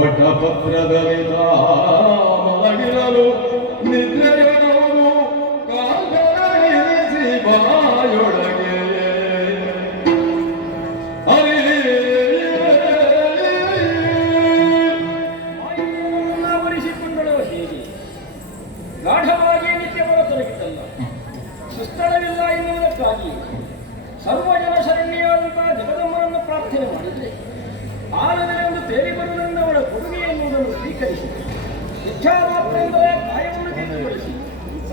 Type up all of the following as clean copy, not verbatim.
ವಟಪತ್ರದಲ್ಲಿ ಮಲಗಿರಲು ನಿದ್ರೆಯೊಡನು ಕಾಲ್ಗಳಿರಿಸಿ ಬಾಯೊಳಗೆ ಆವರಿಸಿಕೊಂಡಳು. ಹೇಗೆ ಗಾಢವಾಗಿ ನಿತ್ಯ ಬರತೊಡಗಿದ್ದಲ್ಲ, ಸುಸ್ಥಳವಿಲ್ಲ ಎನ್ನುವುದಕ್ಕಾಗಿ ಸರ್ವಜನ ಶರಣ್ಯಾದಂತಹ ಜಗದಮ್ಮನನ್ನು ಪ್ರಾರ್ಥನೆ ಮಾಡಿದರೆ ಆಲದಲ್ಲಿ ಒಂದು ತೇಲಿ ಬರುವುದರಿಂದ ಅವಳ ಕೊಡುಗೆ ಎನ್ನುವುದನ್ನು ಸ್ವೀಕರಿಸಿ ಇಚ್ಛಾ ಮಾತ್ರ ಎಂದರೆ ಕಾಯವನ್ನು ತೀರ್ಥಗೊಳಿಸಿ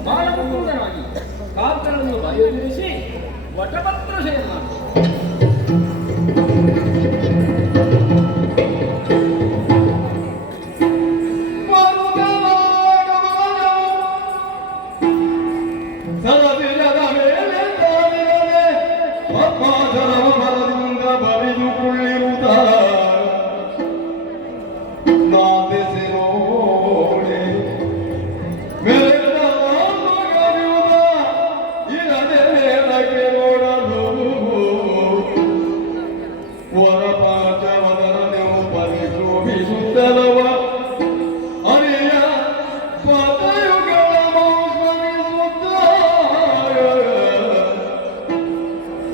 ಬಾಲಮುಕುಂದನಾಗಿ ಕಾಂತರನ್ನು ಬಯಲಿರಿಸಿ ವಟಪತ್ರ ಸೇವನಾಗಿ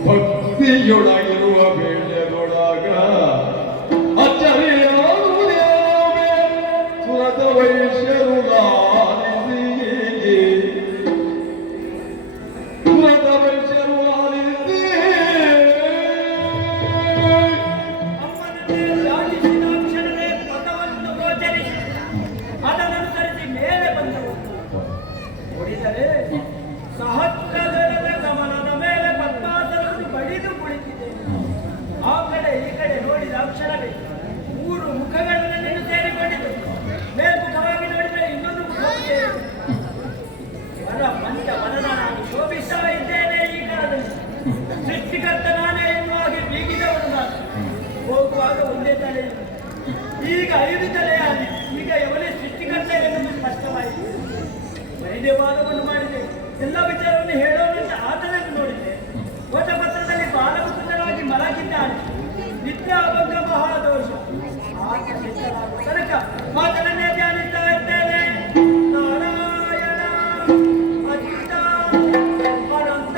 ಭಕ್ತಿಯೊಳಗಿರುವ ಬೇಳೆಯೊಳಗ ಅಚ್ಚರಿಯಾಗುವುದೇನೋವೆ ಸುರತ ವೈಶ್ಯರು ಲಾಲಿಸಿ ಸುರತ ವೈಶ್ಯರು ಲಾಲಿಸಿ ಕ್ಷಣವೇ ಪಥವನ್ನು ಗೋಚರಿಸಿ ಅದನನುಸರಿಸಿ ಮೇಲೆ ಬಂದವು. ನೋಡಿದರೆ ಸಹಸ್ರದಳದ ಗಮನದ ಮೇಲೆ ಪದ್ಮಾಸನವನ್ನು ಬಡಿದು ಕುಳಿತಿದೆ. ಆ ಕಡೆ ಈ ಕಡೆ ನೋಡಿದ ಅಕ್ಷರವೇ ಮೂರು ಮುಖಗಳನ್ನು ನೀನು ಸೇರಿಕೊಂಡಿತು. ಮೇಲ್ಮುಖವಾಗಿ ನೋಡಿದರೆ ಇನ್ನೊಂದು ಮುಖಕ್ಕೆ ವರ ಪಂಚ ವರನಾಗಿ ಶೋಭಿಸ್ತಾ ಇದ್ದೇನೆ. ಈ ಕಾಲದಲ್ಲಿ ಸೃಷ್ಟಿಕರ್ತ ನಾನೇ ಎನ್ನುವ ಹಾಗೆ ಬೀಗಿದವನು ನಾನು. ಹೋಗುವಾಗ ಒಂದೇ ತಲೆ, ಈಗ 5 ತಲೆಯಾಗಿ, ಈಗ ಎವಲೇ ಸೃಷ್ಟಿಕರ್ತ ಎನ್ನುವುದು ಸ್ಪಷ್ಟವಾಯಿತು. ವೈದ್ಯವಾದವನ್ನು ಮಾಡಿದೆ, ಎಲ್ಲ ವಿಚಾರವನ್ನು ಹೇಳೋಣಂತ ಆತನನ್ನು ನೋಡಿದೆ. ವಚಪತ್ರದಲ್ಲಿ ಬಾಲಮುಕುಂದನಾಗಿ ಮಲಗಿದ್ದಾನೆ. ನಿತ್ಯಾಭಂಗ ಮಹಾದೋಷ ಆತ ಸಿದ್ಧರಾಗುವ ತನಕ ಮಾತನನ್ನೇ ಧ್ಯಾನಿಸ್ತಾ ಇರ್ತೇನೆ. ನಾರಾಯಣ ಅಚ್ಯುತ ಅನಂತ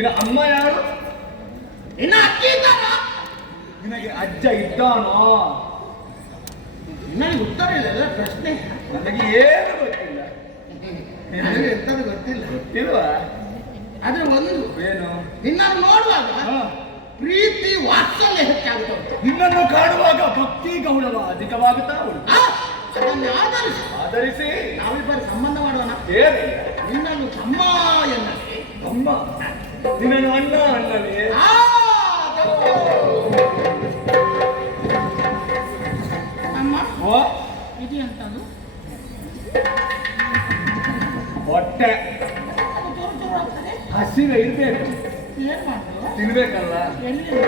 ನಿನ್ನ ಅಮ್ಮ ಯಾರು? ಇನ್ನ ಅಕ್ಕಿ ಇದ್ದಾರ? ನಿನಗೆ ಅಜ್ಜ ಇದ್ದಾನೋ? ನನಗೆ ಉತ್ತರ ಇಲ್ಲ, ಎಲ್ಲ ಪ್ರಶ್ನೆ. ನನಗೆ ಏನು ಗೊತ್ತಿಲ್ಲ. ನನಗೆ ಎಂತದ್ದು ಗೊತ್ತಿಲ್ಲ. ಗೊತ್ತಿಲ್ವಾ? ಆದ್ರೆ ಒಂದು ಏನು? ನಿನ್ನನ್ನು ನೋಡುವಾಗ ಹಾ. ಪ್ರೀತಿ ವಾತ್ಸಲ್ಯ ಹೆಚ್ಚಾಗುತ್ತ ಉಂಟು. ನಿನ್ನನ್ನು ಕಾಣುವಾಗ ಭಕ್ತಿ ಗೌರವ ಅಧಿಕವಾಗುತ್ತಾ ಉಂಟು. ಅದನ್ನು ಆಧರಿಸಿ ಆಧರಿಸಿ ನಾವಿಬ್ಬರು ಸಂಬಂಧ ಮಾಡೋಣ. ಏನೇ ನಿನ್ನನ್ನು ತಮ್ಮ ಎನ್ನಲಿ. ಅಮ್ಮ ನಿನ್ನನ್ನು ಅಣ್ಣ ಅನ್ನಲಿ. ಆ, ತಪ್ಪು. ಅಮ್ಮ ಓ ಇದು ಎಂತದು? ಹೊಟ್ಟೆ ಅದು ಚೂರು ಚೂರು ಆಗ್ತದೆ. ಹಸಿವೆ ಇರ್ಬೇಕು, ಏನ್ ಮಾಡ್ತೀವ? ತಿನ್ಬೇಕಲ್ಲ. ಎಲ್ಲಿ?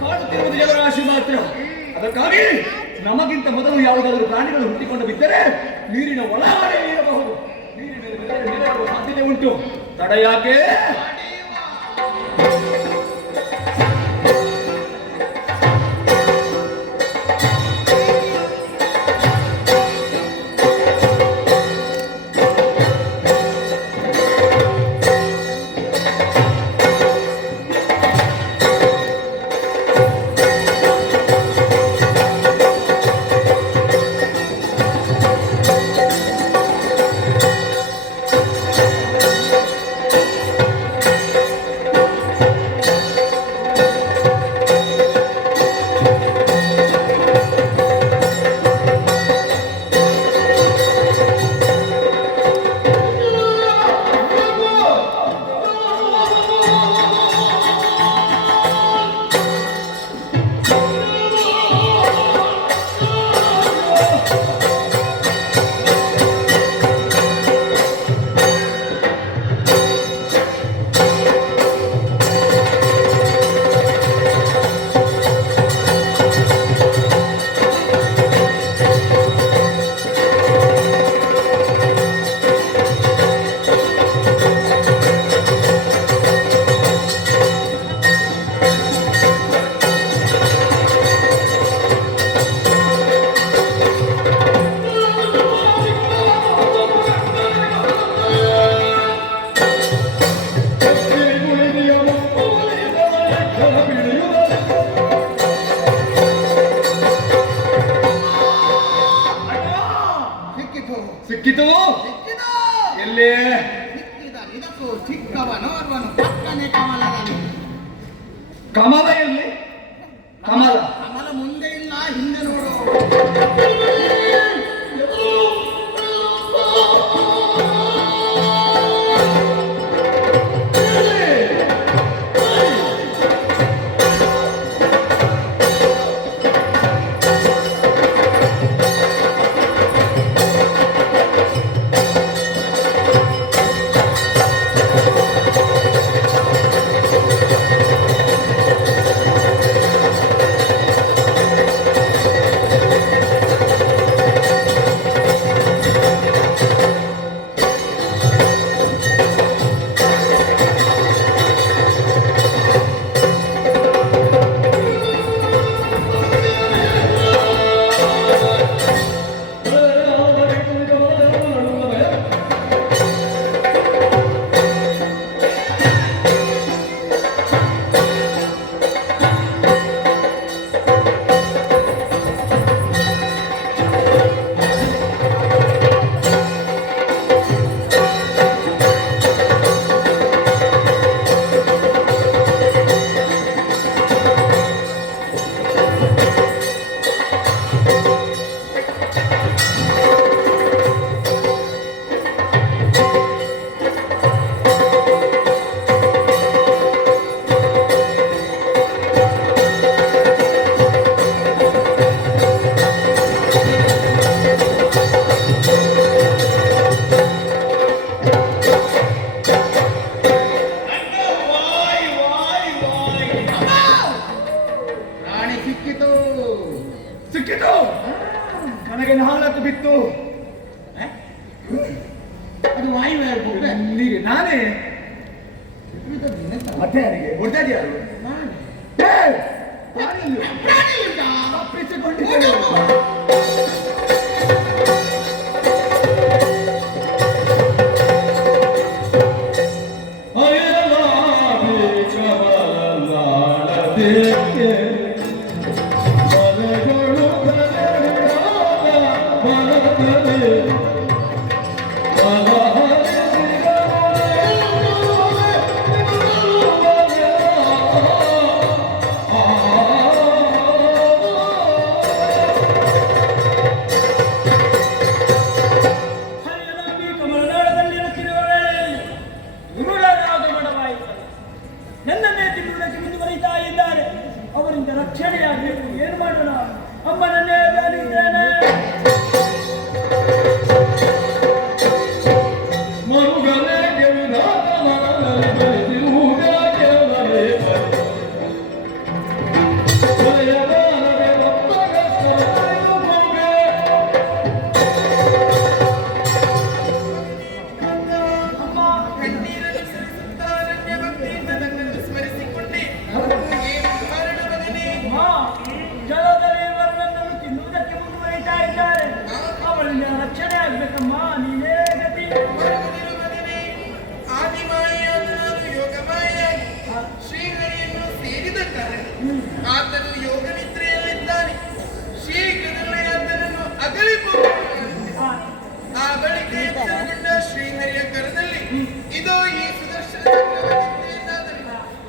ಕಾಣುತ್ತಿರುವುದು ಜಲರಾಶಿ ಮಾತ್ರ. ಅದಕ್ಕಾಗಿ ನಮಗಿಂತ ಮೊದಲು ಯಾವುದಾದರೂ ಪ್ರಾಣಿಗಳು ಹುಟ್ಟಿಕೊಂಡು ಬಿದ್ದರೆ ನೀರಿನ ಒಳಗಡೆ ಇರಬಹುದು. ನೀರಿನ ಮೇಲೆ ಬಿದ್ದರೆ ನೀರಾಡುವ ಸಾಧ್ಯತೆ ಉಂಟು. ತಡ ಯಾಕೆ? ಸಿಕ್ಕಿತು. ಎಲ್ಲಿ? ಇದಕ್ಕೂ ಚಿಕ್ಕವನೋರ್ವನು ಪಕ್ಕನೆ ಕಮಲದಲ್ಲಿ. ಕಮಲ ಎಲ್ಲಿ? ಕಮಲ ಕಮಲ ಮುಂದೆ ಇಲ್ಲ, ಹಿಂದೆ ನೋಡು. ನಾನೇ ನಿನಗೆ ಮತ್ತೆ ಯಾರಿಗೆ ಹೊಡೆದಾಡಿ ಯಾರು ನಾನೇ. ಏ! ಪ್ರಾಣಿಗಳು. ಪ್ರಾಣಿಗಳಿಂದ ತಪ್ಪಿಸಿಕೊಂಡಿದ್ದೇನೆ. ಹರಿಯನಾಗಿ ಕಮಲನಾಡದಲ್ಲಿರುತ್ತಿರುವ ವೇಳೆಯಲ್ಲಿ ಉರುಳರಾದ ಮಡವಾಯಿತು. ನನ್ನನ್ನೇ ತಿನ್ನುವುದಕ್ಕೆ ಮುಂದುವರಿತಾ ಇದ್ದಾರೆ. ಅವರಿಂದ ರಕ್ಷಣೆಯಾಗಬೇಕು. ಏನು ಮಾಡೋಣ? ಅಮ್ಮನನ್ನೇ ಬೇಡಿದ್ದೇನೆ. ಅಮ್ಮ, ಕಣ್ಣೀರನ್ನು ಸುರಿಸುತ್ತಾ ಅನನ್ಯ ಭಕ್ತಿಯಿಂದ ನನ್ನನ್ನು ಸ್ಮರಿಸಿಕೊಂಡೆ. ಏನು ಕಾರಣ ಮಗನೇ? ಅಮ್ಮ, ಜಲದಲ್ಲಿ ವರ್ಣನನ್ನು ತಿನ್ನುವುದಕ್ಕೆ ಮುಂದುವರಿತಾ ಇದ್ದಾರೆ. ಅವಳಿಂದ ರಕ್ಷಣೆ ಆಗ್ಬೇಕಮ್ಮ. ನೀನೇ ಗತಿ. ಮರಗದಿರು ಮಗನೇ. ಆದಿಮಾಯೆಯಾದ ನಾನು ಯೋಗಮಾಯೆಯಾಗಿ ಶ್ರೀಹರಿಯನ್ನು ಸೇರಿದ ಕಾರಣ ಆತನು ಯೋಗ ನಿದ್ರೆಯಲ್ಲಿದ್ದಾನೆ. ಶೀಘ್ರದಲ್ಲೇ ಆತನನ್ನು ಅಗಲಿಬಹುದು. ಆ ಬಳಿಕ ಎಚ್ಚರಗೊಂಡ ಶ್ರೀಹರಿಯ ಕರದಲ್ಲಿ ಇದೋ ಈ ಸುದರ್ಶನ ಚಕ್ರವನ್ನಿತ್ತೆಯನ್ನಾದರೆ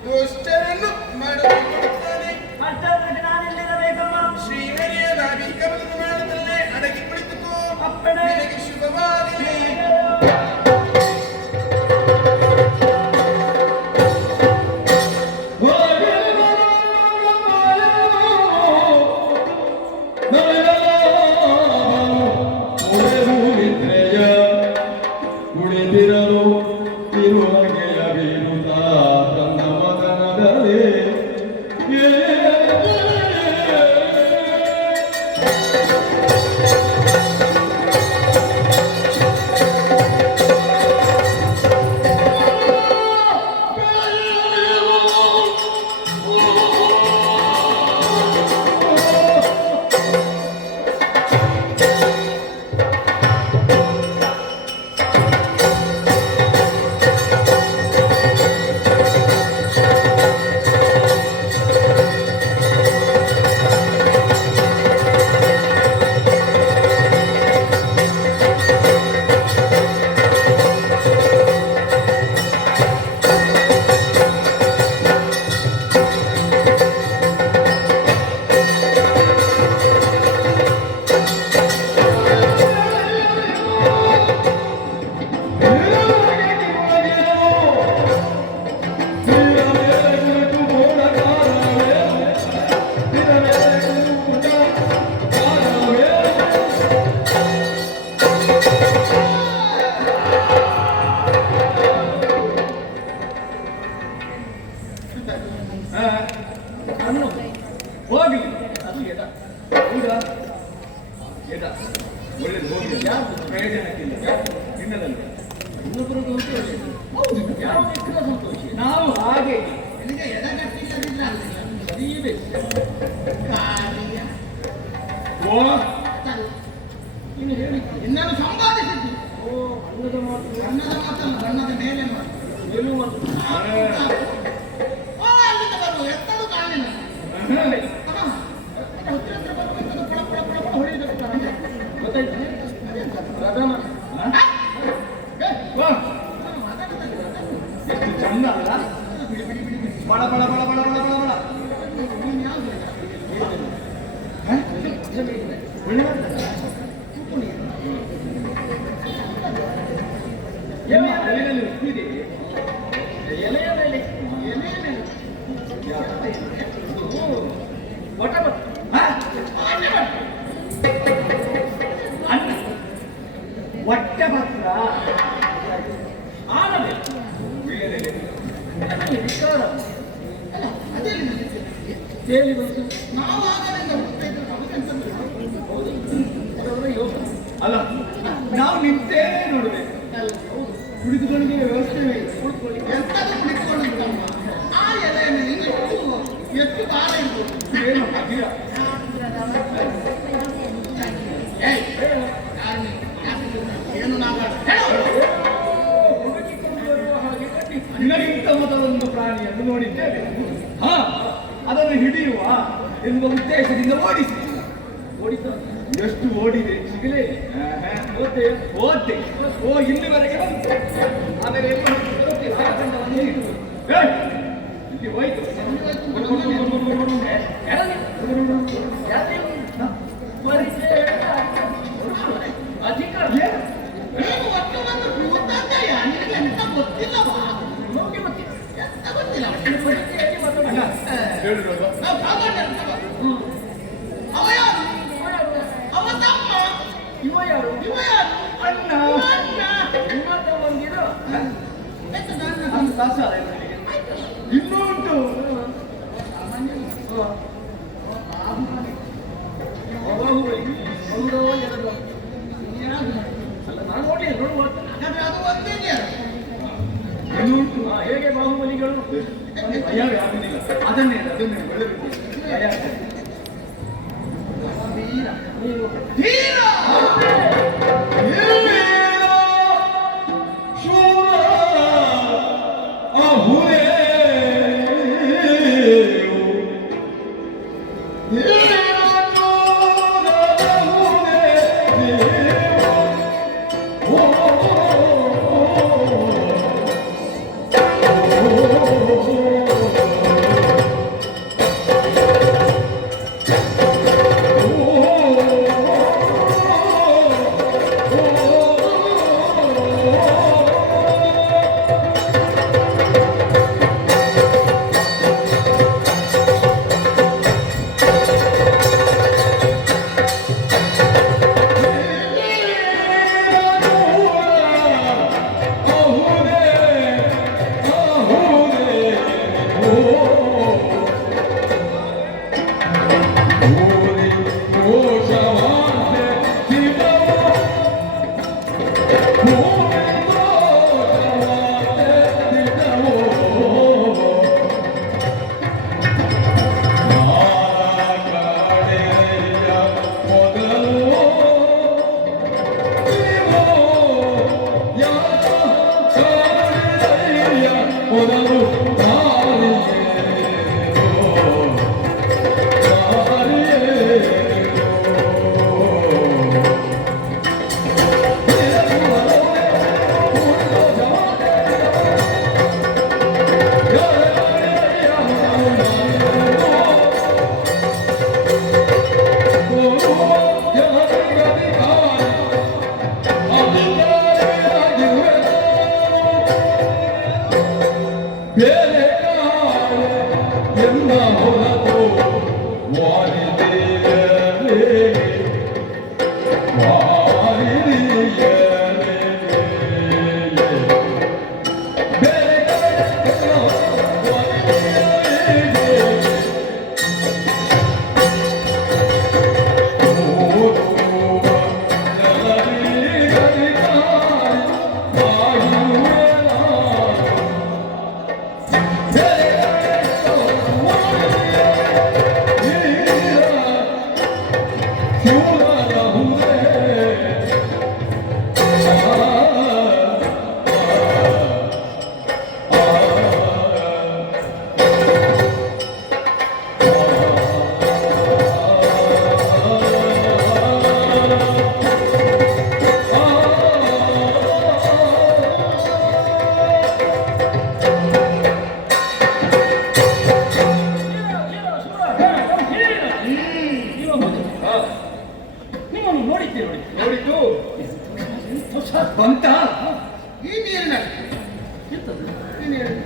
ಗೋಷ್ಠರನ್ನು ಮಾಡಬಹುದಾನೆ. ಅಷ್ಟೊತ್ತಿಗೆ ನಾನಿಲ್ಲಿರಬೇಕಮ್ಮ. ಶ್ರೀಹರಿಯ ನಾಭಿ ಕಮಲದ ಮಾಡದಲ್ಲೇ ಅಡಗಿ ಕುಳಿತುಕೋ. ಅಪ್ಪಣೆ. ನಿನಗೆ ಶುಭವಾಗಲಿ. ಕುಳಿತಿರಲು ತಿರುವಗೆಯ ಬೀರುತ್ತ ತನ್ನ ಮಗನದಲ್ಲಿ ಅನ್ನು ಹೋಗ್ಲಿ ಅದು ಎಡ ಹೌದಾ ಎಡ ಒಳ್ಳೇದು ಹೋಗ್ಲಿ ಯಾರು ಪ್ರಯೋಜನಕ್ಕಿಲ್ಲ ಯಾರು ನಿನ್ನದಲ್ಲ ಇನ್ನೊಬ್ಬರು ಸಂತೋಷ ಹೌದು ಯಾವ ಸಿಕ್ಕಿದ ಸಂತೋಷ ನಾವು ಹಾಗೆ ನಿನಗೆ ಎಡಗಟ್ಟಿಲ್ಲದಿಲ್ಲ ಸರಿಬೇಕು ಕಾರ್ಯ ಓ ತಲ್ಲ. ಇನ್ನು ಹೇಳಿ ನಿನ್ನನ್ನು ಸಂಪಾದಿಸಿದ್ದು ಓ ಅನ್ನದ ಮಾತು ಬಣ್ಣದ ಮಾತಲ್ಲ ಬಣ್ಣದ ಮೇಲೆ ಮಾತು. ಏನು ಮಾತು. ಓ, ಅಲ್ಲಿಂದ ಬರುವ ಎತ್ತದು ಕಾಣಲಿಲ್ಲ. ಹಾ, ಮತ್ತೆ ಹತ್ತಿರ ಹತ್ರ ಬರುವಂಥದ್ದು ಪಳ ಪಳ ಪಳ ಪಳ ಹೊಡೆಯುವುದಕ್ಕೆ ಕಾರಣ. ಗೊತ್ತಾಯ್ತು ಅದೆಂತ? ಪ್ರಥಮ ಆ? ಏ, ವಾ ನಾನು ಮಾತಾಡ್ತಾ ಇದ್ದೀನಿ. ಎಷ್ಟು ಚಂದ ಅಲ್ಲ ಬಿಡಿ ಬಿಡಿ ಬಿಡಿ ಬಿಡಿ. ಬಳ ಬಳ ಬಳ ಬಳ ಬಳ ಬಳ ಬಳ ನೀನು ಯಾವ್ದು ಇಲ್ಲ? ಒಳ್ಳೆ ಮಾತಲ್ಲ? ಎಮ್ಮ ಎಲೆಯಲ್ಲಿ ಉಪ್ಪಿದೆ ಎಲೆಯ ಮೇಲೆ ಎಲೆಯ ಮೇಲೆ. ವಟ ಬತ್ತು. ಹಾ? ಆನೆ ಮಾಡು. ಅನ್ನ ಹೊಟ್ಟೆ ಮಾತ್ರ ಆನವೆ ವೀಳ್ಯದೆಲೆ. ನನಗೆ ವಿಚಾರ ಅಲ್ಲ, ಅದೇ ನಿನಗೆ. ತೇಲಿ ಬಂತು. ನಾವು ಆಗಲಿಂದ ಹುಡುಕ್ತಾ ಇದ್ದು ನಮಗೆಂತದ್ದು? ಹೌದು ಅದರ ಯೋಗ ಅಲ್ಲ ನಾವು ನಿಂತೇ ನೋಡ್ಬೇಕು ಅಲ್ಲ, ಹೌದು. ಕುಡಿದುಗಳಿಗೆ ಬರ್ತೀವಿ. ಎಂತದು ಕುಳಿತುಕೊಂಡಿದ್ದಮ್ಮ ಆ ಎಲೆಯನ್ನು ನೀನು ಎಷ್ಟು ಕಾಲ ಇರ್ಬೋದು ಏನು ಹದಿರ ಏಯ್, ಯಾರು ನೀನು? ಯಾಕೆ ಏನು ನಾಗಾಡ ಹೇಳು. ನಿನಗಿಂತ ಮೊದಲೊಂದು ಪ್ರಾಣಿಯನ್ನು ನೋಡಿದ್ದೇವೆ. ಹಾ, ಅದನ್ನು ಹಿಡಿಯುವ ಎನ್ನುವ ಉದ್ದೇಶದಿಂದ ಓಡಿಸಿ. ಓಡಿತ ಎಷ್ಟು ಓಡಿದೆ ಸಿಗಲೇ ಓದ್ದೆ ಓದ್ದೆ. ಓ, ಇಲ್ಲಿವರೆಗೆ ಬಂತು. ಆಮೇಲೆ ಏನು ಮಾಡಿದ್ದು ಗೊತ್ತಿಲ್ಲ. ಆ ತಂಡವನ್ನು ಇಟ್ಟು. ಏಯ್, ಇಲ್ಲಿ ಹೋಯ್ತು. ಅಧಿಕಾರ ಏನು? ನೀನು ಒಟ್ಟು ಒಂದು ಕೂತದ್ದಯ್ಯ, ನಿನಗೆ ಎಂತ ಗೊತ್ತಿಲ್ಲವಾ? ನಮಗೆ ಗೊತ್ತಿಲ್ಲ. ಎಂತ ಗೊತ್ತಿಲ್ಲ ಪರಿಚಯದಲ್ಲಿ ಅಣ್ಣ, ಮಾತಾಡಿ ಹೇಳಿದ್ರಲ್ವಾ? ನಾವು ಸಾಮಾನ್ಯರ್ತವ. ಅವ ಯಾರು? ಅವ ತಮ್ಮ. ಇವ ಯಾರು? ಇವ ಯಾರು? ಅಣ್ಣ. ಅಣ್ಣ. ನಿಮ್ಮ ತಮ್ಮಂದಿರು ಎಂತ ನನ್ನ ಅದು ದಾಸಾಲ ಇವನಿಗೆ. ಆಯ್ತಲ್ಲ. ಇನ್ನೂ ಉಂಟು. ಬಾಹುಬಲಿ ಒಂದೋ ಎರಡೋ ಯಾರು? ಅಲ್ಲ ನಾನು ನೋಡ್ಲಿಲ್ಲ ನೋಡುವ ಹಾಗಾದ್ರೆ ಅದು ಒಂದೇ ಯಾರು? ಇನ್ನೂ ಉಂಟು. ಹೇಗೆ ಬಾಹುಬಲಿಗಳು ಭಯ ಆಗುದಿಲ್ಲ. ಅದನ್ನೇ ಒಳ್ಳೆಬಿಟ್ಟು ಭಯ ಆಗ್ತದೆ. ನೀನು ಧೀರ. ನಿಮ್ಮನ್ನು ನೋಡಿದ್ದೆ ನೋಡಿ ನೋಡಿದ್ದು ಬಂತ. ಈ ನೀರಿನಲ್ಲಿ ಇರ್ತದೆ ಈ ನೀರಿನಲ್ಲಿ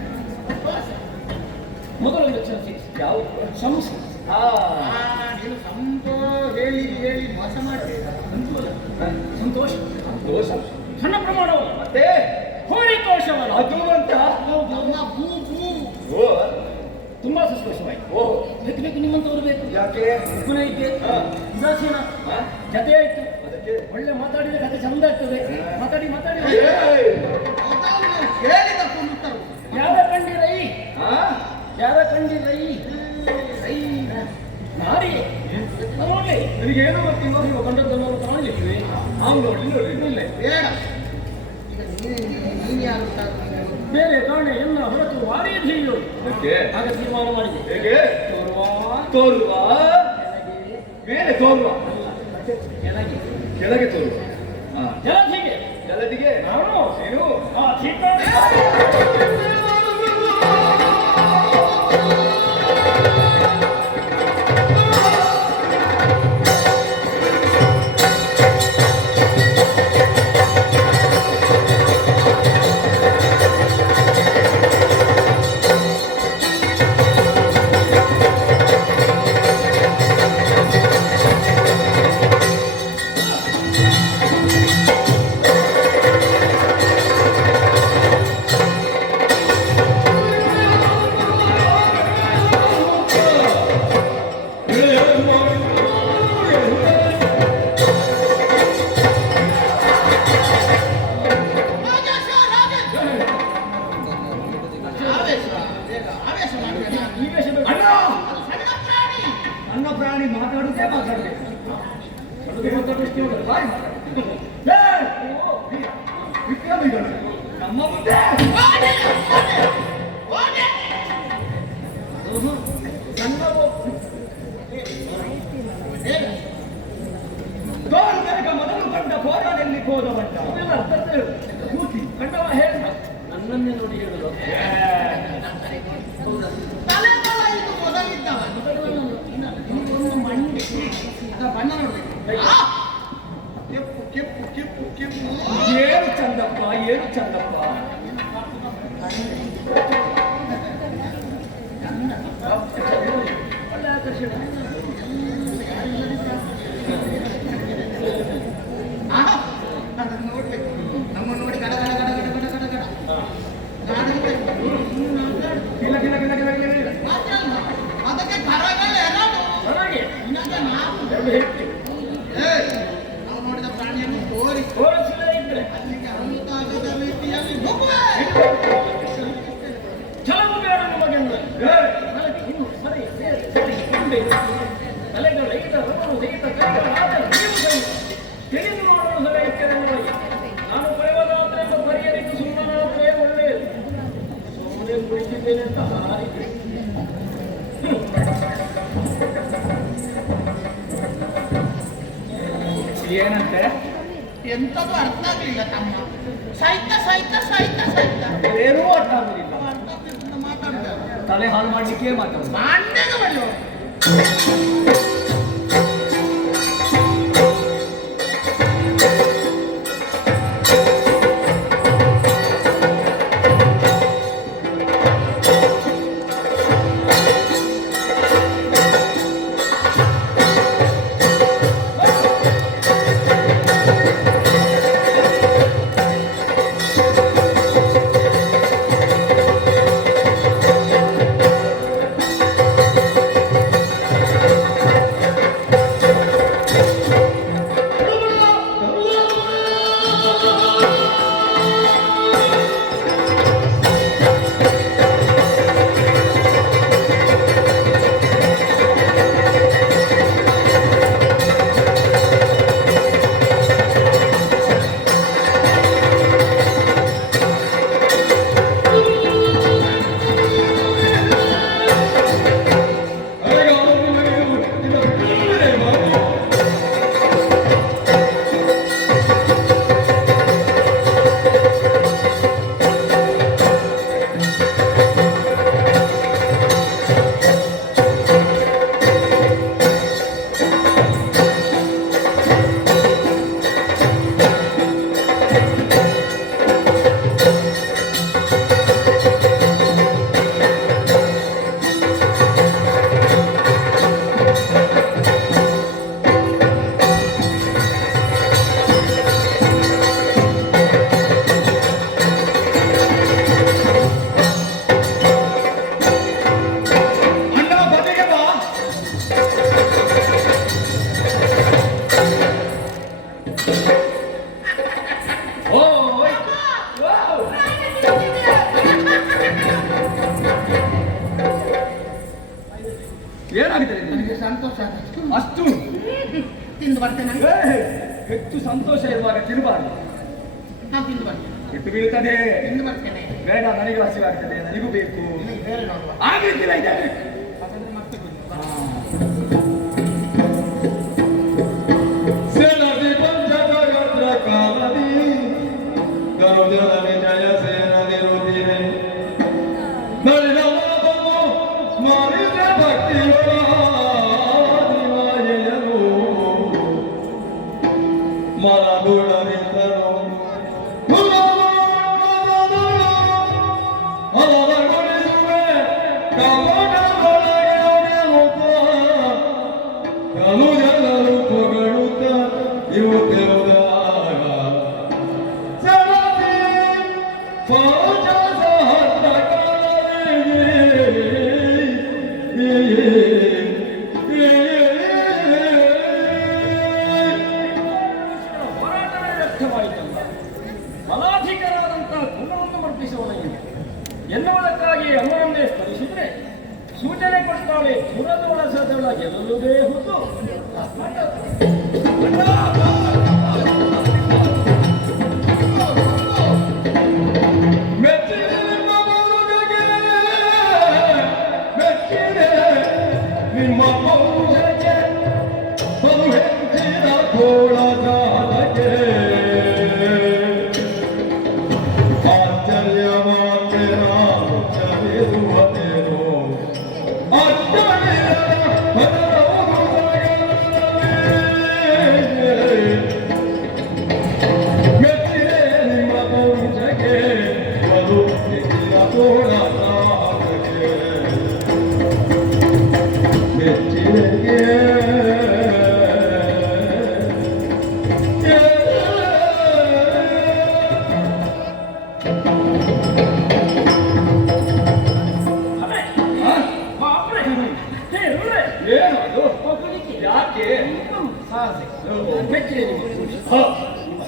ಮೊದಲೊಂದು ಚರ್ಚೆ ಯಾವ ಸಂಸ ಆ ನೀನು ಸಂಪ ಹೇಳಿ ಹೇಳಿ ಮೋಸ ಮಾಡ್ತೀಯ. ಸಂತೋಷ ದೋಷ ಸಣ್ಣ ಪ್ರಮಾಣವಲ್ಲ ಮತ್ತೆ ಹೋಳಿ ದೋಷವಲ್ಲ ಅದು ಅಂತ. ನಮ್ಮ ಭೂ ಭೂ ಓ ತುಂಬಾ ಸಂತೋಷವಾಯ್ತು. ಓ ಬೇಕು ಬೇಕು ನಿಮ್ಮಂತವ್ರು ಬೇಕು. ಯಾಕೆ? ಗುಣ ಇದ್ದೆ ಹಾ. ಉದಾಸೀನ ಹಾ? ಜತೆ ಆಯ್ತು. ಅದಕ್ಕೆ ಒಳ್ಳೆ ಮಾತಾಡಿದ್ರೆ ಕತೆ ಚಂದ ಆಗ್ತದೆ. ಮಾತಾಡಿ ಮಾತಾಡಿ ಏಯ್! ಅದನ್ನು ಕೇಳಿ ಯಾರ ಕಂಡಿಲ್ಲ ಈ ನಾರಿ ನೋಡಿ ನನಗೆ ಏನು ಗೊತ್ತಿಲ್ಲ. ನೀವು ಕಂಡದ್ದನ್ನು ಕಾಣಲಿಕ್ಕೆ ನಾವು ನೋಡಿ ನೋಡಿ ಇಲ್ಲ ಬೇಡ ಈಗ ನೀನು ಯಾರು ಅಂತ ಬೇರೆ ಕಾರಣ ಎಲ್ಲ ಹೊರತು ವಾರಿಯ ಧ್ಯೇಯರು ಅದಕ್ಕೆ ಆಗ ತೀರ್ಮಾನ ಮಾಡಿದೆ ಹೇಗೆ ತೋರುವ ತೋರುವ ಮೇಲೆ ತೋರುವ ಕೆಳಗೆ ಕೆಳಗೆ ತೋರುವ. ಹಾ, ಜಲಧಿಗೆ ಜಲದಿಗೆ ನಾನು ಏನು ಆ ಚಿಕ್ಕ ರಾಜೇಶ ರಾಜೇಶ ಆವೇಶ ಬೇಗ ಆವೇಶ ಮಾಡಬೇಡ. ಈ ವೇಷದ ಅಣ್ಣ ಅದು ಸಣ್ಣ ಪ್ರಾಣಿ. ನನ್ನ ಪ್ರಾಣಿ ಮಾತಾಡುತ್ತೇ ಮಾತಾಡಬೇಕು. ಬಾಯಿ ಮಾತಾಡು. ವಿಕ್ರಮಿಗಳು ನಮ್ಮ ಮುಂದೆ ಓಡೆ, ಓಡೆ, ಓಡೆ. ಸಣ್ಣವು ಬೇಗ. ತೋರುವಾಗ ಮೊದಲು ಕಂಡ ಹೋರಾಡಲ್ಲಿ ಹೋದವಂತ ಅವೆಲ್ಲ ಅರ್ಥದ ಹೇಳು. ಕೂತಿ ಕಂಡವ ಹೇಳ್ದ ನನ್ನನ್ನೇ ನೋಡಿ ಹೇಳುದು ತಲೆಬಲ ಇದು ಮೊದಲಿದ್ದವ. ಇನ್ನೊಂದು ಮಂಡಿ. ಅದ ಬಣ್ಣ ನೋಡ್ಬೇಕು. ಆ! ಕೆಂಪು ಕೆಂಪು ಕೆಂಪು ಕೆಂಪು. ಏನು ಚಂದಪ್ಪ, ಏನು ಚಂದಪ್ಪ. ಒಳ್ಳೆ ಆಕರ್ಷಣೆ ಆ! ಅದನ್ನ ನೋಡ್ಬೇಕು. ನಮ್ಮನ್ನು ನೋಡಿ ಗಡ ಗಡ ಗಡ ಗಡ ಗಡ ಗಡ ಗಡ. ಗಾಡಿಗೆ ಗಿಲ ಗಿಲ ಗಿಲ ಗಿಲ ಗಿಲ ಗಿಲ. ಮಾತ್ರ ಅಲ್ಲ. ಅದಕ್ಕೆ ಕರಗಳು ಎರಡು. ಹೊರಗೆ ಇನ್ನೊಂದು ನಾವು. ಎರಡು ಹೆಚ್ಚು ಏಯ್! ನಾವು ನೋಡಿದ ಪ್ರಾಣಿಯನ್ನು ತೋರಿ ತೋರಿಸಲೇ ಇದ್ರೆ ಅಲ್ಲಿಗೆ ಅಂತಾಗದ ರೀತಿಯಲ್ಲಿ ನುಗ್ಗುವೆ. ಛಲವು ಬೇಡ ನಮಗೆಂದು ಏ, ಇನ್ನು ಸರಿ ಬೇರೆ ಸರಿ ಕೊಂಡೆ ತಲೆಗಳ ಈತ ರಮನು ಸಹಿತ ಕೈಗಳಾದ ನೀವು ಸಹಿತ ತಿಳಿದು ನೋಡಲು ಸಹ ಎಚ್ಚರವಾಗಿ ನಾನು ಪಡೆಯುವುದಾದ್ರಿಂದ ಪರಿಹರಿಸಿ ಸುಮ್ಮನಾದರೆ ಒಳ್ಳೆಯದು ಸುಮ್ಮನೆ ಕುಳಿತಿದ್ದೇನೆ ಅಂತ ಹಾರಿದೆ ಏನಂತೆ ಎಂತದು ಅರ್ಥ ಆಗ್ಲಿಲ್ಲ ತಮ್ಮ. ಸಹಿತ ಸಹಿತ ಸಹಿತ ಸಹಿತ ಏನೂ ಅರ್ಥ ಆಗುದಿಲ್ಲ. ಅರ್ಥ ಆಗ್ಲಿಲ್ಲ ಮಾತಾಡ್ತಾರೆ. ತಲೆ ಹಾಳು ಮಾಡ್ಲಿಕ್ಕೆ ಮಾತಾಡುದು. ಮಂಡೆಗೆ ಬಡಿಯುವ. ಏನಾಗಿದೆ ನಿನಗೆ? ನನಗೆ ಸಂತೋಷ ಆಗುತ್ತೆ. ಅಷ್ಟು ತಿಂದು ಬರ್ತೇನೆ. ಹೆಚ್ಚು ಸಂತೋಷ ಇರುವಾಗ ತಿರುಬಾರದು. ನಾನು ತಿಂದು ಬರ್ತೇನೆ. ಕೆಟ್ಟು ಬೀಳ್ತದೆ. ತಿಂದು ಬರ್ತೇನೆ. ಬೇಡ, ನನಗೂ ಹಸಿವಾಗ್ತದೆ, ನನಗೂ ಬೇಕು. ಇಲ್ಲಿ ಬೇರೆ ನೋಡುವ. ಆಗ್ಲಿಕ್ಕಿಲ್ಲ ಇದೆ. ಹಾಗಾದ್ರೆ ಮತ್ತೆ ಬನ್ನಿ. ಸೇನದಿ ಪಂಚಭಗತ್ರ ಕಾಲದಿ ಗರುಡನಿ ಜಯ ಸೇನದಿ ರುದಿರೆ ನಳಿನ ಮಾತನು ಸ್ಮರಿಸ ಭಕ್ತಿಯೊಳಾದಿವಾಯನು ಮನಗುಣವಿತನು ಅಲರಗೊಳಿಸುವೆ ಕಮಲದೊಳಗೆ ಮುಖ ಕಮುಜಲರು ಪೊಗಳುತ್ತ ಇವು ತೆರೆದಾಗ ಸರದಿ ಪಂಚ ಸಹಸ್ರ ಹೋರಾಟವೇ ವ್ಯರ್ಥವಾಯಿತಲ್ಲ. ಫಲಾಧಿಕರಾದಂತಹ ಗುಣವನ್ನು ವರ್ತಿಸುವವನಿಗೆ ಎನ್ನುವುದಕ್ಕಾಗಿ ಅಮ್ಮನನ್ನೇ ಸ್ಮರಿಸಿದ್ರೆ ಸೂಚನೆ ಕೊಡ್ತಾಳೆ. ಪುರದೊಳಸದೊಳ ಗೆಲ್ಲುವುದೇ ಹೊತ್ತು ನಿಮ್ಮ ಪೌಷಕ್ಕೆ ಬಲು ಹೆಚ್ಚಿನ ಕೋಳದಾದಕ್ಕೆ ಆಶ್ಚರ್ಯ ಮಾತೆನ ಚಲಿಸುವನೇನೋ ಮೆಚ್ಚಿದೆ ನಿಮ್ಮ ಪೌಷಕ್ಕೆ ಬಲು ಹೆಚ್ಚಿನ ಕೋಳದಾದಕ್ಕೆ ಮೆಚ್ಚಿದೆ ಏನು ಅದು? ಯಾಕೆ? ಮೆಚ್ಚಿದೆ ನಿಮ್ಮ ಹ.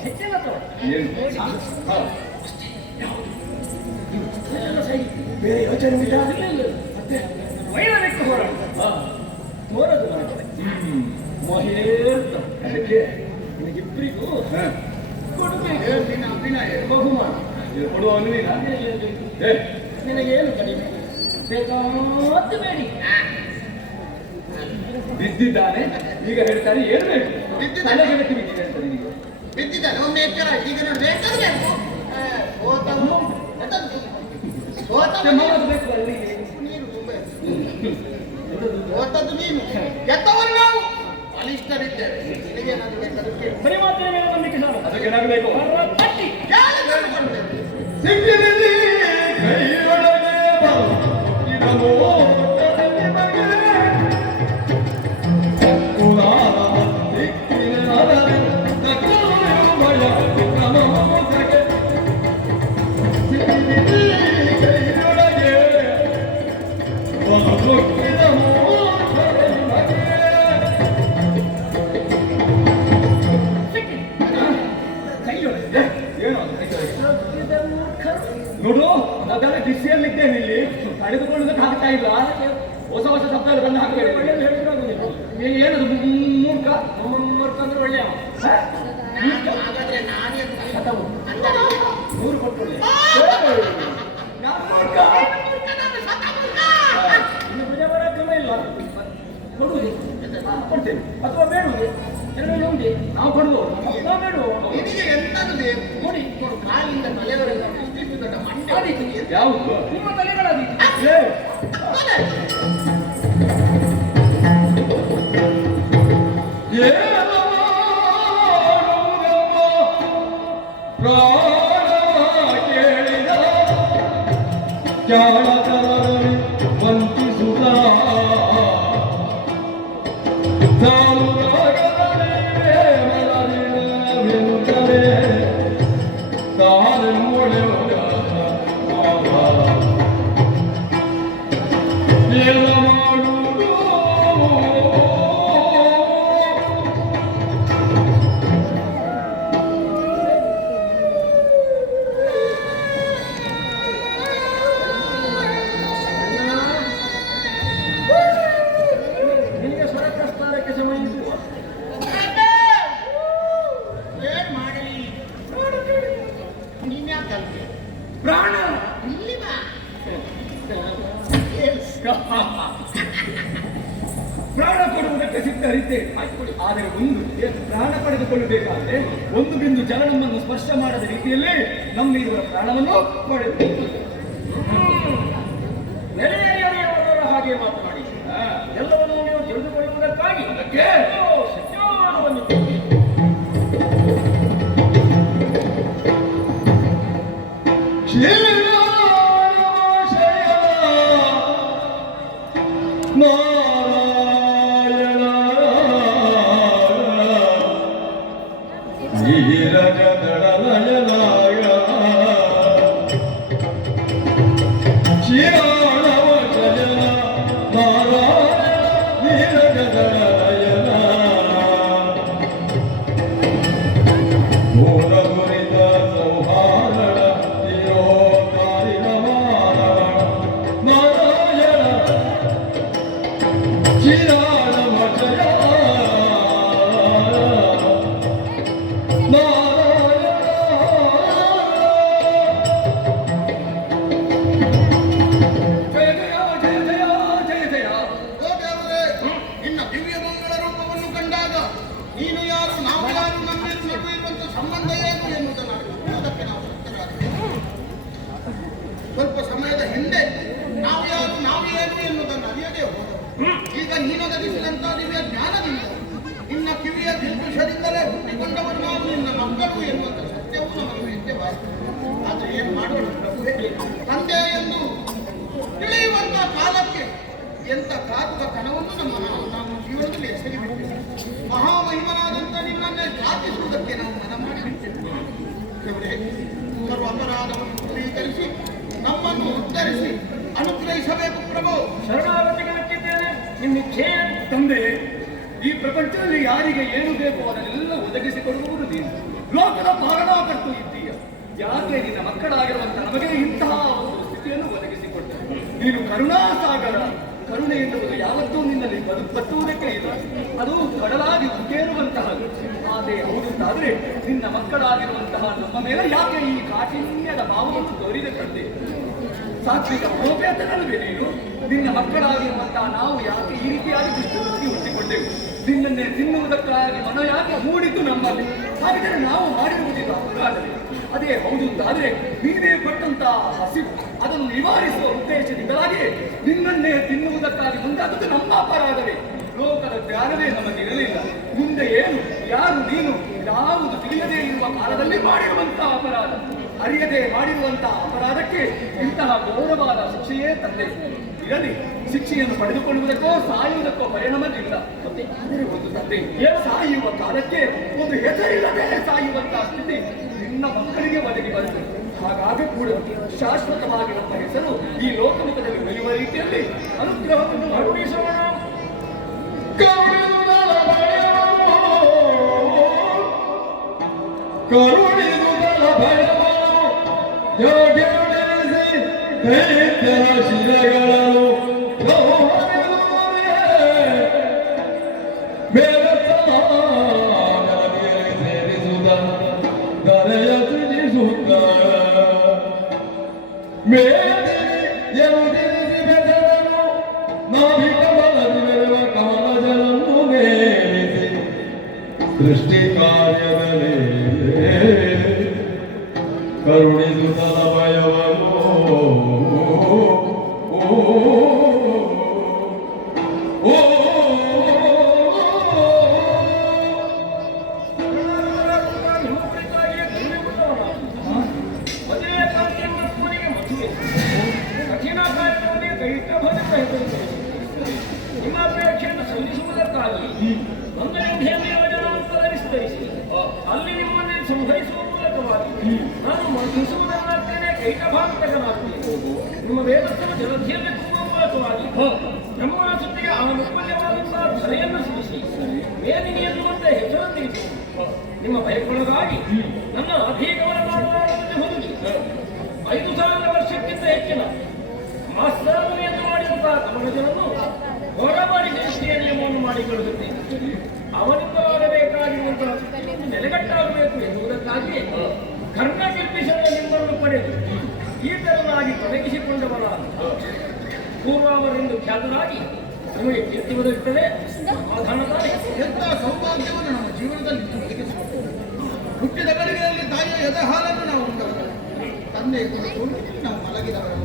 ಹೆಚ್ಚಿನ ಅಥವಾ ಏನು? ಹ. ಬೇರೆ ಯೋಚನೆ ಇಲ್ಲ. ಮತ್ತೆ ವೈರವಿಟ್ಟು ಹೋರಾಟ ತೋರದು ಮಾಡ್ತಾರೆ. ಮಹೇರ್ತ ಅದಕ್ಕೆ ನಿಮಗಿಬ್ಬರಿಗೂ ಹ. ಕೊಡಬೇಕು ನಿನ್ನ ಅಭಿನಯ. ಬಹುಮಾನ. ಇದು ಕೊಡುವವನು ನೀನಾ? ಏ, ನಿನಗೇನು ಕಡಿಮೆ ಬೇಕಾದ್ದು ಬೇಡಿ. ಬಿದ್ದಿದ್ದಾನೆ, ಈಗ ಹೇಳ್ತಾನೆ ಏನು ಬೇಕು? ಬಿದ್ದಿದ್ದಾನೆ. ತಲೆಗೆ ಬೆಟ್ಟು ಬಿದ್ದಿದೆ ಅಂತ ನಿನಗೆ. ಬಿದ್ದಿದ್ದಾನೆ. ಒಮ್ಮೆ ಎಚ್ಚರ ಆಯ್ತು. ಈಗ ನೋಡಿ ಬೇಕಾದ್ರೆ ಬೇಕು. ಸೋತವನು ಎಂತದ್ದು? ಸೋತವನು ಮಾವತ್ತು ಬೇಕು ಅಲ್ಲಿಗೆ. ನೀನು ತುಂಬ ಸೋತದ್ದು ನೀನು, ಗೆದ್ದವರು ನಾವು. ಬಲಿಷ್ಠರಿದ್ದೇವೆ. ನಿನಗೇನಾದ್ರು ಬೇಕಾದ್ರೆ ಕೇಳು. ಬರೀ ಮಾತ್ರ ಮೇಲೆ ನಂಬಿಕೆ ಸಾಲ. ಅದಕ್ಕೆ ಏನಾಗಬೇಕು? ತಟ್ಟಿ ಯಾರು ಕರ್ಕೊಂಡ್ರು? ಸಿಕ್ಕಿನಲ್ಲಿ ಕೈಯೊಳಗೆ ಬರುತ್ತಿದ ಮೋಹದಲ್ಲಿ ಬಗೆ ಕುಲಾಲ ದಿಕ್ಕಿನ ಅಲರೆ ತಕಲುವೆಯು ಭಯ ಕ್ರಮಮೋಸಗೆ ಸಿಕ್ಕಿನಲ್ಲಿ ಕೈಯೊಳಗೆ ಬರುತ್ತಿದ ಮೋಹದಲ್ಲಿ ಬಗೆ ಕೈಯೊಳಗೆ. ಏನು ಅದು ಕೈಯೊಳಗೆ? ನೋಡು, ಅದೆಲ್ಲ ಬಿಸಿಯಲ್ಲಿದ್ದೇನೆ ಇಲ್ಲಿ, ತಡೆದುಕೊಳ್ಳೋದಕ್ಕೆ ಆಗ್ತಾ ಇಲ್ಲ. ಹೊಸ ಹೊಸ ಶಬ್ದ ಬಂದು ಹಾಕಬೇಡಿ. ಏನದು ಮೂರ್ಖ? ಮೂರ್ಖ ಅಂದ್ರೆ ಒಳ್ಳೆಯ ಹಾಗಾದ್ರೆ ನಾನೇ ಅಥವಾ ಅಂದರೆ ಮೂರು ಕೊಟ್ಟರೆ ನಾನು ಮೂರ್ಖ. ಇನ್ನು ಪೂಜೆ ಬರೋ ಕ್ರಮ ಇಲ್ಲ. ಕೊಡುವುದು ಕೊಡ್ತೇನೆ. ಅಥವಾ ಬೇಡುವುದು ಎರಡನೇ ಉಂಟೆ. ನಾವು ಕೊಡುವವರು. ನಾವು ಬೇಡುವ ನಿನಗೆ ಎಂತದು ಬೇಕು? ನೋಡಿ ನೋಡು, ಕಾಲಿಂದ ತಲೆವರೆಗೆ ಇಷ್ಟಿಷ್ಟು ದೊಡ್ಡ ಮಂಡೆ ಆದೀತು. ಯಾವುದು? ನಿಮ್ಮ ತಲೆಗಳಾದೀತು. ಏ, ತಲೆ. ಪ್ರಾಣ ಕೇಳಿದ ಜಾಣತನದಲ್ಲಿ ವಂಚಿಸುತ್ತ ತಾನು ಮೊಳೆಯುವ ಏನು ಮಾಡುವುದು? ಪ್ರಾಣ ಕೊಡುವುದಕ್ಕೆ ಸಿದ್ಧರಿದ್ದೆ. ಆದರೆ ಒಂದು ಪ್ರಾಣ ಪಡೆದುಕೊಳ್ಳಬೇಕಾದ್ರೆ ಒಂದು ಬಿಂದು ಜಲ ನಮ್ಮನ್ನು ಸ್ಪರ್ಶ ಮಾಡದ ರೀತಿಯಲ್ಲೇ ನಮ್ಮಿರುವ ಪ್ರಾಣವನ್ನು ಪಡೆದು ನೆಲೆಯವರ ಹಾಗೆ ಮಾತನಾಡಿ ಎಲ್ಲವನ್ನೂ ನೀವು ತಿಳಿದುಕೊಳ್ಳುವುದಕ್ಕಾಗಿ ಅದಕ್ಕೆ ಸತ್ಯವನ್ನು ಸ್ವಲ್ಪ ಸಮಯದ ಹಿಂದೆ ನಾವು ಯಾರು ನಾವು ಏನು ಎನ್ನುವುದನ್ನು ಅರಿಯದೇ ಹೋದವು. ಈಗ ನೀನೊದಗಿಸಿದಂತ ದಿವ್ಯ ಜ್ಞಾನದಿಂದ ನಿನ್ನ ಕಿವಿಯ ದಿಲ್ಪುಷದಿಂದಲೇ ಹುಟ್ಟಿಕೊಂಡವರು ನಾವು ನಿನ್ನ ಮಕ್ಕಳು ಎನ್ನುವಂತ ಸತ್ಯವೂ ನಮಗೆ ವೇದ್ಯವಾಯಿತು. ಆದರೆ ಏನು ಮಾಡೋಣ ಪ್ರಭುವೇ, ತಂದೆ ಎಂದು ತಿಳಿಯುವಂತ ಕಾಲಕ್ಕೆ ಎಂತ ಕಾದುವ ಕನವನ್ನು ನಮ್ಮ ಜೀವನದಲ್ಲಿ ಎಸಗಿಬಿಟ್ಟಿದೆ. ಮಹಾಮಹಿಮನಾದಂತ ನಿನ್ನನ್ನೇ ಪ್ರಾರ್ಥಿಸುವುದಕ್ಕೆ ನಾವು ಮನ ಮಾಡಿಬಿಟ್ಟಿದ್ದೇವೆ. ಸರ್ವ ಅಪರಾಧವನ್ನು ಸ್ವೀಕರಿಸಿ ನಮ್ಮನ್ನು ಉದ್ಧರಿಸಿ ಅನುಗ್ರಹಿಸಬೇಕು ಪ್ರಭು. ಶರಣಾಗತಿಗೆ ನಕ್ಕಿದ್ದೇನೆ. ನಿಮ್ಮ ಇಚ್ಛೆ ತಂದೆ, ಈ ಪ್ರಪಂಚದಲ್ಲಿ ಯಾರಿಗೆ ಏನು ಬೇಕು ಅದನ್ನೆಲ್ಲ ಒದಗಿಸಿಕೊಡುವುದು ನೀನು. ಲೋಕದ ಪಾಲನಾಕರ್ತು ಇದ್ದೀಯ. ಯಾಕೆ ನಿನ್ನ ಮಕ್ಕಳಾಗಿರುವಂತ ನಮಗೆ ಇಂತಹ ಒಂದು ಸ್ಥಿತಿಯನ್ನು ಒದಗಿಸಿಕೊಟ್ಟೆ. ನೀನು ಕರುಣಾಸಾಗರ. ಕರುಣೆ ಎನ್ನುವುದು ಯಾವತ್ತೂ ನಿನ್ನಲ್ಲಿ ಬದುಕುವುದಕ್ಕೆ ಇಲ್ಲ. ಅದು ಕಡಲಾಗಿ ಉಕ್ಕೇರುವಂತಹದ್ದು. ಆದರೆ ಹೌದಂತಾದ್ರೆ ನಿನ್ನ ಮಕ್ಕಳಾಗಿರುವಂತಹ ನಮ್ಮ ಮೇಲೆ ಯಾಕೆ ಈ ಕಾಠಿಣ್ಯದ ಭಾವವನ್ನು ತೋರಿದ ತಂದೆ? ಸಾತ್ವಿಕ ಮನೋಪೇತನಲ್ವೇ ನೀನು? ನಿನ್ನ ಮಕ್ಕಳಾಗಿರುವಂತಹ ನಾವು ಯಾಕೆ ಈ ರೀತಿಯಾಗಿ ದುಷ್ಟವೃತ್ತಿ ಹುಟ್ಟಿಕೊಂಡೆವು? ನಿನ್ನನ್ನೇ ತಿನ್ನುವುದಕ್ಕಾಗಿ ಮನ ಯಾಕೆ ಮೂಡಿದ್ದು ನಮ್ಮಲ್ಲಿ? ಹಾಗಿದ್ದರೆ ನಾವು ಮಾಡಿರುವುದಿಲ್ಲ ಅಪರಾಧವೇ? ಅದೇ ಹೌದು ಅಂತಾದ್ರೆ ನೀನೇ ಕೊಟ್ಟಂತಹ ಹಸಿವು ಅದನ್ನು ನಿವಾರಿಸುವ ಉದ್ದೇಶದಿಂದಾಗಿ ನಿನ್ನನ್ನೇ ತಿನ್ನುವುದಕ್ಕಾಗಿ ಮುಂದಾದದ್ದು ನಮ್ಮ ಅಪರಾಧವೇ. ಲೋಕದ ಜ್ಞಾನವೇ ನಮಗಿರಲಿಲ್ಲ. ಮುಂದೆ ಏನು, ಯಾರು ನೀನು, ಯಾವುದು ತಿಳಿಯದೇ ಇರುವ ಕಾಲದಲ್ಲಿ ಮಾಡಿರುವಂತಹ ಅಪರಾಧ. ಅರಿಯದೆ ಮಾಡಿರುವಂತಹ ಅಪರಾಧಕ್ಕೆ ಇಂತಹ ಘೋರವಾದ ಶಿಕ್ಷೆಯೇ ತಂದೆ. ಇರಲಿ, ಶಿಕ್ಷೆಯನ್ನು ಪಡೆದುಕೊಳ್ಳುವುದಕ್ಕೋ ಸಾಯುವುದಕ್ಕೋ ಪರಿಣಾಮವಿಲ್ಲ. ಮತ್ತೆ ಆದರೆ ಒಂದು ತಂದೆ, ಸಾಯುವ ಕಾಲಕ್ಕೆ ಒಂದು ಹೆಸರಿಲ್ಲದೆ ಸಾಯುವಂತಹ ಸ್ಥಿತಿ ನಿನ್ನ ಮಕ್ಕಳಿಗೆ ಒದಗಿ ಬರುತ್ತದೆ. ಹಾಗಾಗಿ ಕೂಡ ಶಾಶ್ವತವಾಗಿ ನಮ್ಮ ಹೆಸರು ಈ ಲೋಕಮುಖದಲ್ಲಿ ಬೆಳೆಯುವ ರೀತಿಯಲ್ಲಿ ಅನುಗ್ರಹವನ್ನು ಕರುಣಿಸೋಣ. ಕರುಣಿಸುವುದರ ಭಯವನ್ನು ಯೋಗ್ಯನೆನಿಸಿ ದೈತ್ಯರ ಶಿರಗಳನ್ನು ಸೇರಿಸುತ್ತ ದರೆಯ ಸೃಜಿಸುತ್ತ ಮೇದಿರಿಸಿ ಬೆಸರನು ನಾಭಿಕಮಲದಿ ಬೆರೆವ ಕಮಲಜಲನ್ನು ಮೇಲಿಸಿ ಸೃಷ್ಟಿ ಕಾರ್ಯದಲ್ಲಿ ಕರುಣಿಸುತ್ತದ ಭಯವನ್ನು ಕಠಿಣ ಕಾರ್ಯದಲ್ಲಿ ಕೈಟಭಾಗಕ್ಕೆ ನಿಮ್ಮ ಅಪೇಕ್ಷೆಯನ್ನು ಸಲ್ಲಿಸುವುದಕ್ಕಾಗಿ ವಿಸ್ತರಿಸಿ ಅಲ್ಲಿ ನಿಮ್ಮನ್ನೇ ಸಂಹರಿಸುವ ಮೂಲಕವಾಗಿ ನಾನು ಮಂಡಿಸುವುದನ್ನಾಗ್ತೇನೆ ಕೈಟಭಾಗನಾಗ್ತೇನೆ. ನಿಮ್ಮ ವೇದಸ್ಥನ ಜಲಧಿಯಲ್ಲಿ ತುಂಬುವ ಮೂಲಕವಾಗಿ ಬ್ರಹ್ಮಾಸುತ್ತಿಗೆ ಆ ಮುಪ್ಪಲ್ಯವಾದಂತಹ ಧರೆಯನ್ನು ಸಿಡಿಸಿ ಮೇದಿನಿ ಎನ್ನುವಂತೆ ಹೆಸರು ತಿಳಿಸಿ ನಿಮ್ಮ ಭಯಕ್ಕೊಳಗಾಗಿ ನನ್ನ ಅಧಿಗಮನ ಮಾಡುವುದನ್ನು ಹೊಂದಿ 5,000 ವರ್ಷಕ್ಕಿಂತ ಹೆಚ್ಚಿನ ಮಾಸ್ತಾರನೆಯನ್ನು ಮಾಡಿದಂತಹ ಕಮಲಜನನ್ನು ಹೊರಬಾರಿ ದೇಶೀಯ ನಿಯಮವನ್ನು ಮಾಡಿಕೊಳ್ಳುತ್ತೇನೆ. ಅವನಿಂದಲಾಗಬೇಕಾಗಿರುವಂತಹ ನೆಲೆಗಟ್ಟಾಗಬೇಕು ಎನ್ನುವುದಕ್ಕಾಗಿ ಕರ್ಣಗಿರ್ಪಿಸದ ನಿಮ್ಮನ್ನು ಪಡೆದು ಈ ತರನಾಗಿ ತೊಡಗಿಸಿಕೊಂಡವನಾದ ಪೂರ್ವಾವರೆಂದು ಖ್ಯಾತರಾಗಿ ನಮಗೆ ಕೀರ್ತಿ ಒದಗುತ್ತದೆ. ಸಮಾಧಾನ ತಾನೆ. ಎಂಥ ಸೌಭಾಗ್ಯವನ್ನು ನಮ್ಮ ಜೀವನದಲ್ಲಿ ಒದಗಿಸಿಕೊಟ್ಟು ಹುಟ್ಟಿದ ಗಳಿಗೆಯಲ್ಲಿ ತಾಯಿಯ ಎದೆ ಹಾಲನ್ನು ನಾವು ಉಂಡವರು, ತಂದೆಯ ಕೊಟ್ಟು ನಾವು ಮಲಗಿದವರು.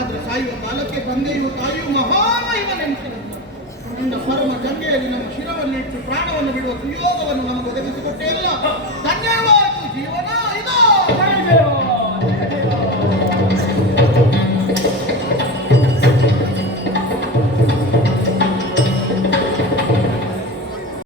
ಆದ್ರೆ ಸಾಯುವ ಕಾಲಕ್ಕೆ ತಂದೆಯು ತಾಯಿಯು ಮಹಾಮಹಿಮ ನೆನಪಿರುತ್ತ ನಿನ್ನ ಪರಮ ಗಂಗೆಯಲ್ಲಿ ನಮ್ಮ ಶಿರವನ್ನಿಟ್ಟು ಪ್ರಾಣವನ್ನು ಬಿಡುವ ಸುಯೋಗವನ್ನು ನಮಗೆ ಒದಗಿಸಿಕೊಟ್ಟೇ ಇಲ್ಲ. ಧನ್ಯವಾದ.